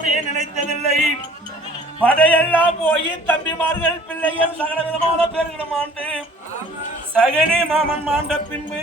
சுவாமியை நினைத்ததில்லை. படையெல்லாம் போய் தம்பிமார்கள் பிள்ளைகள் சகல விதமான பேர்களும் ஆண்டு சகனே மாமன் மாண்ட பின்பு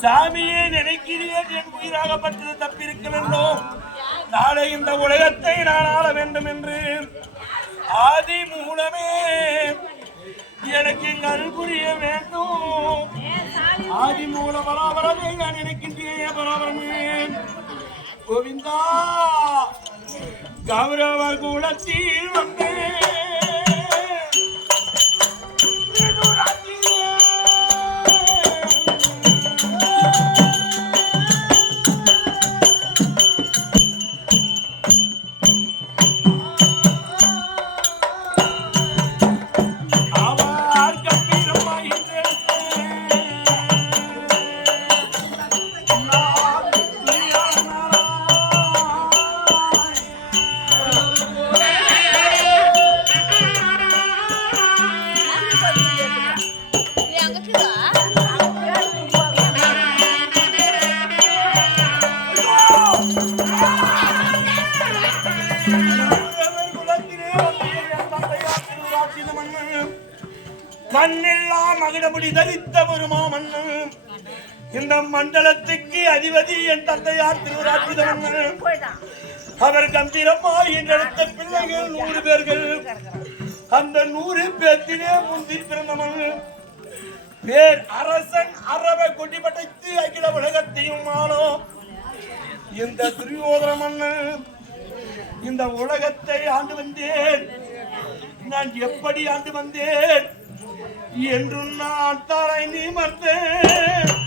சாமியை நினைக்கிறேன் என் உயிராகப்பட்டது தப்பிருக்கிறோ நாளை இந்த உலகத்தை நான் ஆள வேண்டும் என்று ஆதி மூலமே எனக்கு எங்கள் புரிய வேண்டும். ஆதி மூல பராபரமே நான் நினைக்கின்றேன் பராபரமே. கோவிந்தா! கௌரவ குலத்தில் வந்தேன். மண்ணெல்லாம் மகிழபடி தரித்த ஒரு மாமன்னு இந்த மண்டலத்துக்கு அதிபதி என் தந்தையார் திருவராட்சி மன்னன் அவர் கம்பீரமா என்றெடுத்த பிள்ளைகள் நூறு பேர்கள். அந்த நூறு பேத்திலே முந்தி பிறந்தவன். பேர் அரசன் அறவை கொடி படைத்து அகில உலகத்தையும் ஆளும் இந்த துரியோதன மன்னன் இந்த உலகத்தை ஆண்டு வந்தேன். நான் எப்படி ஆண்டு வந்தேன்? என்று நான் தரை நிமர்ந்தேன்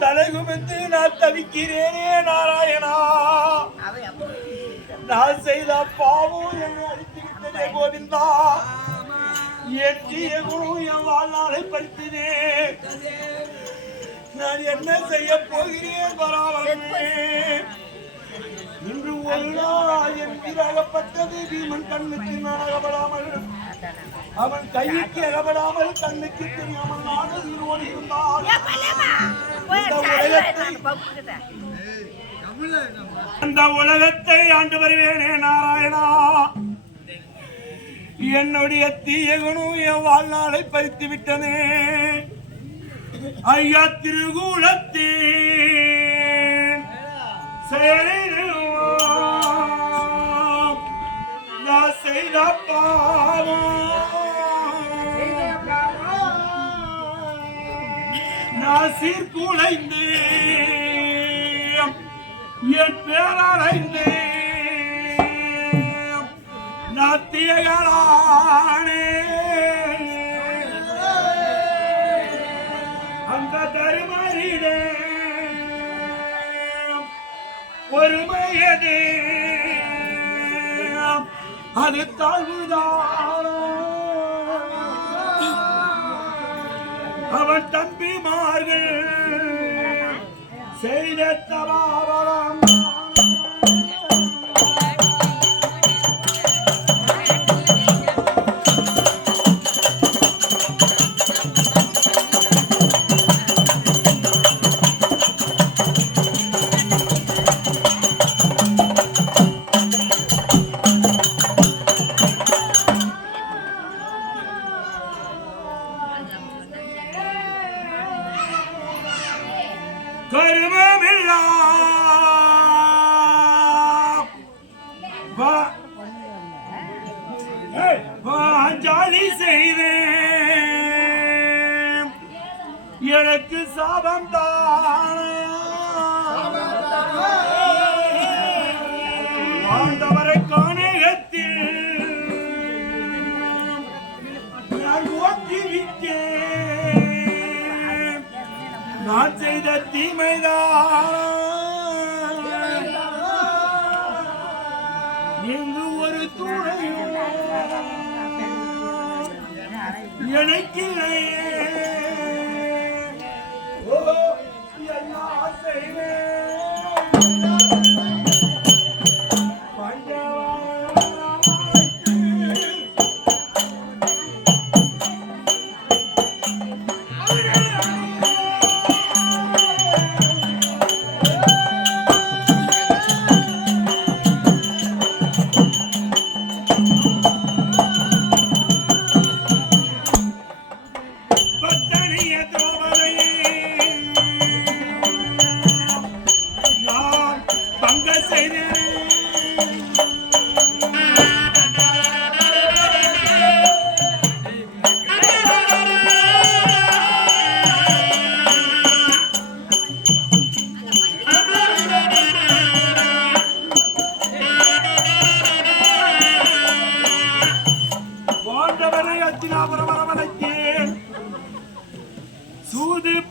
தலை குமிந்து நான் தவிக்கிறேனே நாராயணா. நான் செய்த பாவம் என்னை அழித்து விட்டதே கோவிந்தா. எட்டிய குரு என் வாழ்நாளை பறித்ததே. நான் என்ன செய்ய போகிறேன் பராமரமே இன்று ஒரு நாள் என் வீராகப்பட்டது பீமன் கண்ணுக்கு நான் அகப்படாமல் அவன் கைக்கு அகப்படாமல் கண்ணுக்கு தெரியாமல் உயிரோடு இருந்தால். அந்த உலகத்தை ஆண்டு வருவேனே நாராயணா. என்னுடைய தீய என் வாழ்நாளை பறித்து விட்டனே. ஐயா திருகுலத்தேன். நான் செய்த நான் என் பேரடைந்து நான் அந்த தருமரிலே ஒருமையதே அது தாழ்வுதானோ அவன் தம்பிமார்கள் செய்த தவா நான் ஜாலி செய்தேன். எனக்கு சாபம் தான். ஆண்டவரை காணகத்தில் நான் செய்த தீமைதான். எனக்கில்லையே ஓ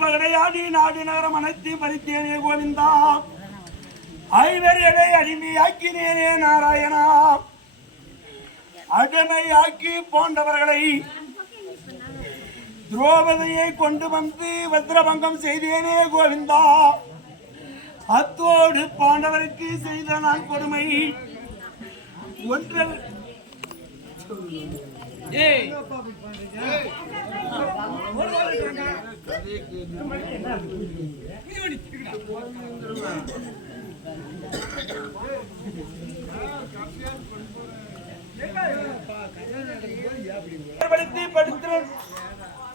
சூது நாடு நகரம் அனைத்தையும் பறித்தேனே கோவிந்தா. ஐவர்களை அடிமையாக்கினேனே நாராயணா. அடிமையாக்கி போன்றவர்களை துரோபதியை கொண்டு வந்து வத்திரபங்கம் செய்தேனே கோவிந்தா. அத்தோடு பாண்டவருக்கு செய்த நான் கொடுமை. ஒன்று படுத்தி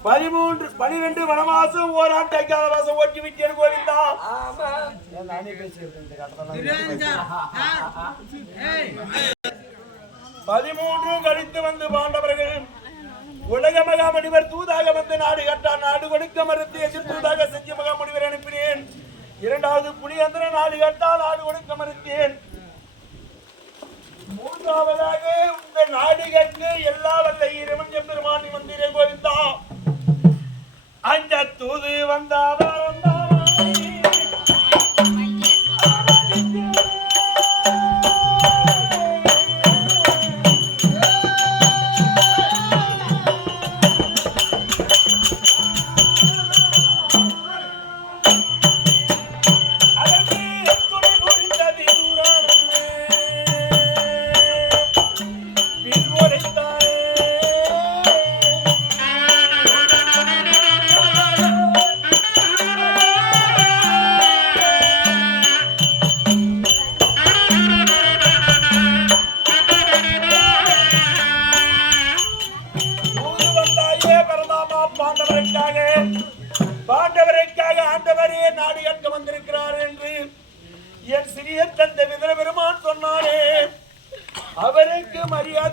பதிமூன்று பனிரெண்டு வனவாசம் ஓராண்டு ஐக்காத வாசம் ஓட்டி விட்டேன் கோவிந்தா. பதிமூன்று கழித்து வந்து பாண்டவர்கள் உலக மகாமணிவர் தூதாக வந்து நாடு கட்டார் நாடு கொடுக்க மறுத்து எதிர் தூதாக செஞ்ச மகாமணிவர் அனுப்பினேன். இரண்டாவது புலியந்திர நாடு கட்டால் நாடு கொடுக்க மறுத்தேன். மூன்றாவதாக இந்த நாடு கட்டு எல்லா வல்ல இறைவன் எம்பெருமானி மந்திரே கோவிந்தா அந்த தூது வந்தாவா அதற்கு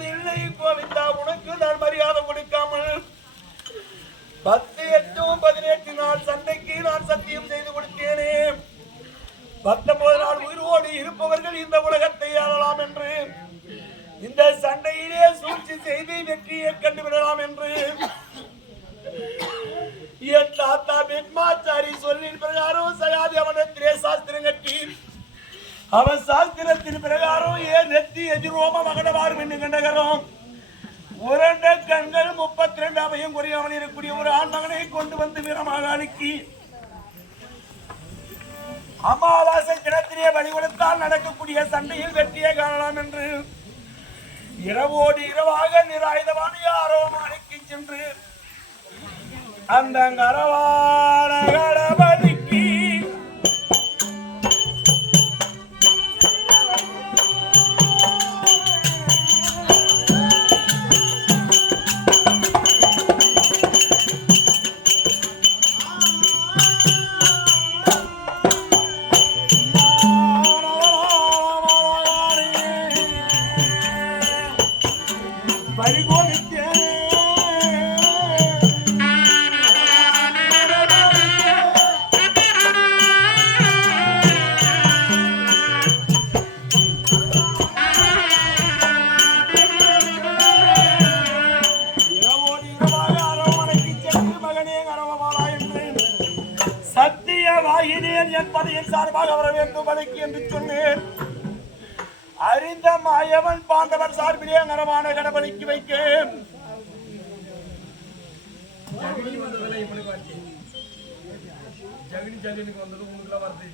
மரியாதை இல்லை கோவிந்தா உனக்கு நான் மரியாதை கொடுக்காமல். பத்து எட்டு பதினெட்டு நாள் சண்டைக்கு நான் சத்தியம் செய்து கொடுத்தேனே. பத்தொன்பது நாள் உயிரோடு இருப்பவர்கள் இந்த உலகத்தை ஆளலாம் என்று. இந்த சண்டையிலே சூழ்ச்சி செய்து வெற்றியை கண்டுவிடலாம் என்று. என் தாத்தா பெண்மாச்சாரி சொல்லின் பிரகாரம் அவன் சாஸ்திரத்தின் பிரகாரம் ஏன் நெத்தி எதிரோம மகனவாறு கண்டகரம்? உரண்ட கண்கள் முப்பத்தி ரெண்டு அவையும் குறையாமல் இருக்கக்கூடிய ஒரு ஆண் மகனை கொண்டு வந்து வீரமாக அணுக்கி அமாவாசை தினத்திலே வழிகொடுத்தால் நடக்கக்கூடிய சண்டையில் வெற்றியை காணலாம் என்று இரவோடு இரவாக நிராயுதமான யாரோ அணுக்கி சென்று அந்த கரவான பாண்டவர் சார்பிலே நரமான கடபலிக்கு வைக்க ஜெகனி ஜெகனுக்கு வந்தது உனக்குலாம் வரது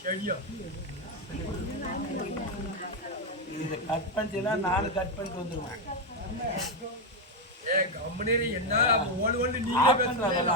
செடியா? இதை கட் பண்ணிச்சுன்னா நானும் கட் பண்ணிட்டு வந்துருவேன். ஏ கம்பெனி என்ன? ஓடு ஓடு நீங்க பண்றாங்கல்ல